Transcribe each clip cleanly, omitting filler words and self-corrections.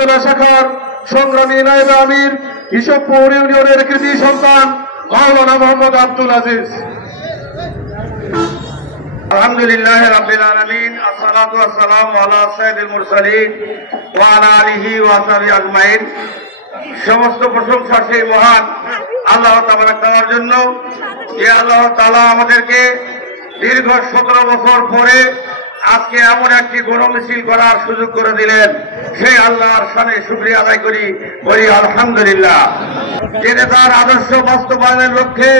শাখার সংগ্রামী নায়েব আমির ইসবপুর ইউনিয়নের কৃতি সন্তান মাওলানা মোহাম্মদ আব্দুল আজিজ। আলহামদুলিল্লাহ রাব্বিল আলামিন, আসসালাতু ওয়াসসালামু আলা সাইয়্যিদিল মুরসালিন ওয়া আলা আলিহি ওয়া সাহবিহি আজমাইন। সমস্ত প্রশংসা সেই মহান আল্লাহ তাআলার জন্য, যে আল্লাহ তাআলা আমাদেরকে দীর্ঘ 17 বছর পরে আজকে এমন একটি গণমিছিল করার সুযোগ করে দিলেন। সেই আল্লাহর শানে শুকরিয়া আদায় করি আলহামদুলিল্লাহ। যে নেতার আদর্শ বাস্তবায়নের লক্ষ্যে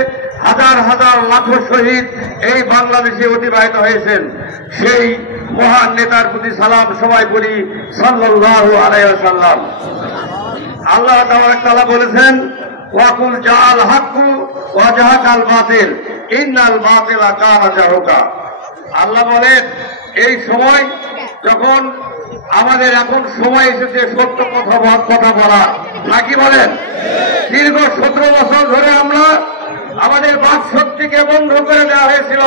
হাজার হাজার লাখো শহীদ এই বাংলাদেশে অতিবাহিত হয়েছেন, সেই মহান নেতার প্রতি সালাম সবাই বলি সাল্লাল্লাহু আলাইহি ওয়াসাল্লাম। আল্লাহ তাআলা বলেছেন, ওয়াকুল জাআল হাক্কু ওয়া জাহাকাল বাতিল ইন্নাল বাতিলা কানা জাহুকা। আল্লাহ বলেন, এই সময় যখন আমাদের এখন সময় এসেছে সত্য কথা বলা, নাকি বলেন? দীর্ঘ 17 বছর ধরে আমরা আমাদের বাক শক্তিকে বন্ধ করে দেওয়া হয়েছিল,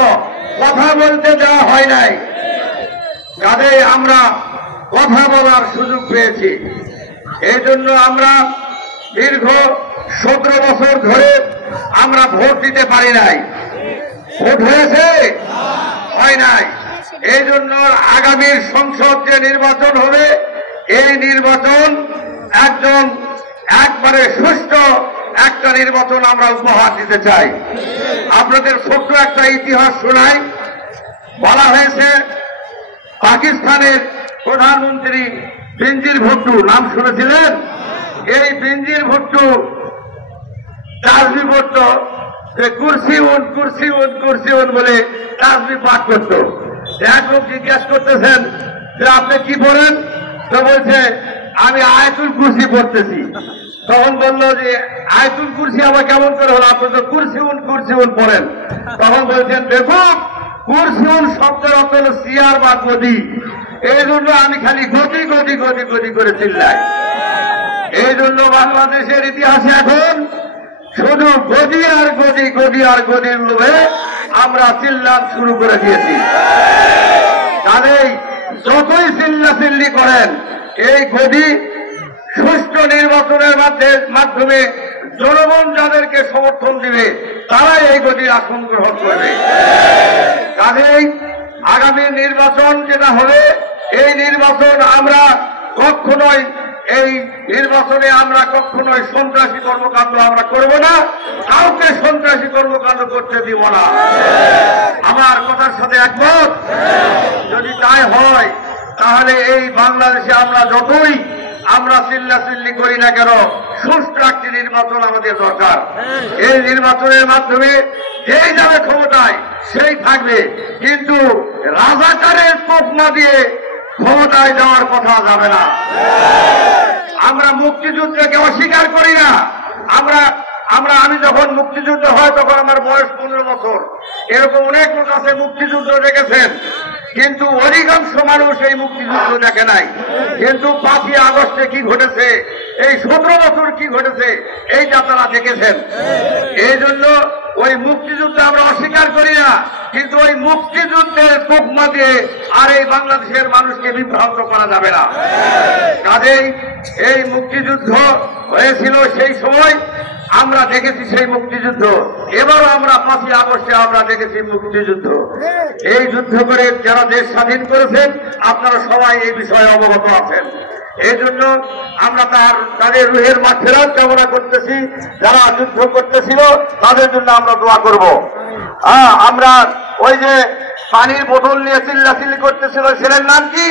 কথা বলতে দেওয়া হয় নাই। যাদের আমরা কথা বলার সুযোগ পেয়েছি, এই জন্য আমরা দীর্ঘ 17 বছর ধরে আমরা ভোট দিতে পারি নাই। ভোট হয়েছে? হয় নাই। এই জন্য আগামীর সংসদ যে নির্বাচন হবে, এই নির্বাচন একবারে সুষ্ঠু একটা নির্বাচন আমরা উপহার দিতে চাই। আপনাদের ছোট্ট একটা ইতিহাস শোনাই। বলা হয়েছে, পাকিস্তানের প্রধানমন্ত্রী বেনজির ভুট্টো, নাম শুনেছিলেন? এই বেনজির ভুট্টো তাসবি পড়ত, কুরসি উন কুরসি উন কুরসি উন বলে তাসবি পাঠ করত। এক লোক জিজ্ঞাসা করতেছেন যে আপনি কি পড়েন? তো বলছে আমি আয়াতুল কুরসি পড়তেছি। তখন বললো যে আয়াতুল কুরসি আবার কেমন করে হলো? আপনি তো কুরসি উন পড়েন। তখন বলছেন, দেখো কুরসি উন শব্দের অর্থ হলো চেয়ার বা গদি, এই জন্য আমি খালি গদি গদি গদি গদি করে চিল্লাই। এই জন্য বাংলাদেশের ইতিহাসে এখন শুধু গদি আর গদি গদি আর গদির লোভে আমরা চিল্লান শুরু করে দিয়েছি। তাদের যতই চিল্লাচিল্লি করেন, এই গদি সুষ্ঠু নির্বাচনের মাধ্যমে জনগণ যাদেরকে সমর্থন দিবে তারাই এই গদির আসন গ্রহণ করবে। তাদের আগামী নির্বাচন যেটা হবে, এই নির্বাচন আমরা কখনোই সন্ত্রাসী কর্মকাণ্ড আমরা করব না, কাউকে সন্ত্রাসী কর্মকাণ্ড করতে দিব না। আমার কথার সাথে একমত? যদি তাই হয়, তাহলে এই বাংলাদেশে আমরা যতই চিল্লাচিল্লি করি না কেন, সুষ্ঠু একটি নির্বাচন আমাদের দরকার। এই নির্বাচনের মাধ্যমে যেই যাবে ক্ষমতায় সেই থাকবে, কিন্তু রাজাকারের তোকমা দিয়ে ক্ষমতায় যাওয়ার কথা যাবে না। আমরা মুক্তিযুদ্ধকে অস্বীকার করি না। আমি যখন মুক্তিযুদ্ধ হয় তখন আমার বয়স 15 বছর। এরকম অনেক লোক আছে মুক্তিযুদ্ধ দেখেছেন, কিন্তু অধিকাংশ মানুষ এই মুক্তিযুদ্ধ দেখে নাই। কিন্তু 5ই আগস্টে কি ঘটেছে, এই 17 বছর কি ঘটেছে, এইটা তারা দেখেছেন। এই জন্য ওই মুক্তিযুদ্ধ আমরা অস্বীকার করি না, কিন্তু ওই মুক্তিযুদ্ধের তোকমা দিয়ে আর এই বাংলাদেশের মানুষকে বিভ্রান্ত করা যাবে না। কাজেই এই মুক্তিযুদ্ধ হয়েছিল, সেই সময় আমরা দেখেছি সেই মুক্তিযুদ্ধ। এবারও আমরা 5ই আগস্টে আমরা দেখেছি মুক্তিযুদ্ধ। এই যুদ্ধ করে যারা দেশ স্বাধীন করেছেন, আপনারা সবাই এই বিষয়ে অবগত আছেন। এই জন্য আমরা তাদের রুহের মাগফিরাত কামনা করতেছি। যারা যুদ্ধ করতেছিল তাদের জন্য আমরা দোয়া করব। আমরা ওই যে পানির বোতল নিয়ে চিল্লাচিল্লি করতেছিল, ছেলের নাম কি?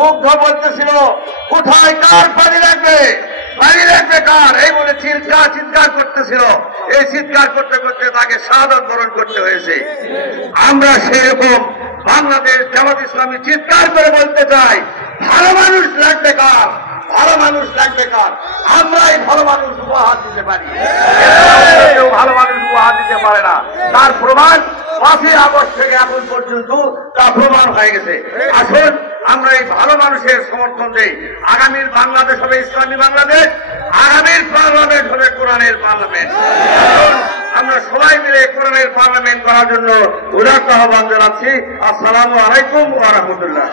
মুগ্ধ বলতেছিল, কোথায় কার পানি লাগবে, পানি লাগবে কার, এই বলে চিৎকার করতেছিল। এই চিৎকার করতে করতে তাকে শাহাদাত বরণ করতে হয়েছে। আমরা সেরকম বাংলাদেশ জামাত ইসলামী চিৎকার করে বলতে চাই, ভালো মানুষ লাগবে কার, ভালো মানুষ লাগবে কার, আমরাই ভালো মানুষ উপহার দিতে পারি। কেউ ভালো মানুষ উপহার দিতে পারে না। তার প্রমাণ 5ই আগস্ট থেকে এখন পর্যন্ত তা প্রমাণ হয়ে গেছে। আসুন আমরা এই ভালো মানুষের সমর্থন দেই। আগামীর বাংলাদেশ হবে ইসলামী বাংলাদেশ, আগামীর পার্লামেন্ট হবে কোরআনের পার্লামেন্ট। আমরা সবাই মিলে কোরআনের পার্লামেন্ট করার জন্য উদাত্ত আহ্বান জানাচ্ছি। আসসালামু আলাইকুম ওয়া রাহমাতুল্লাহ।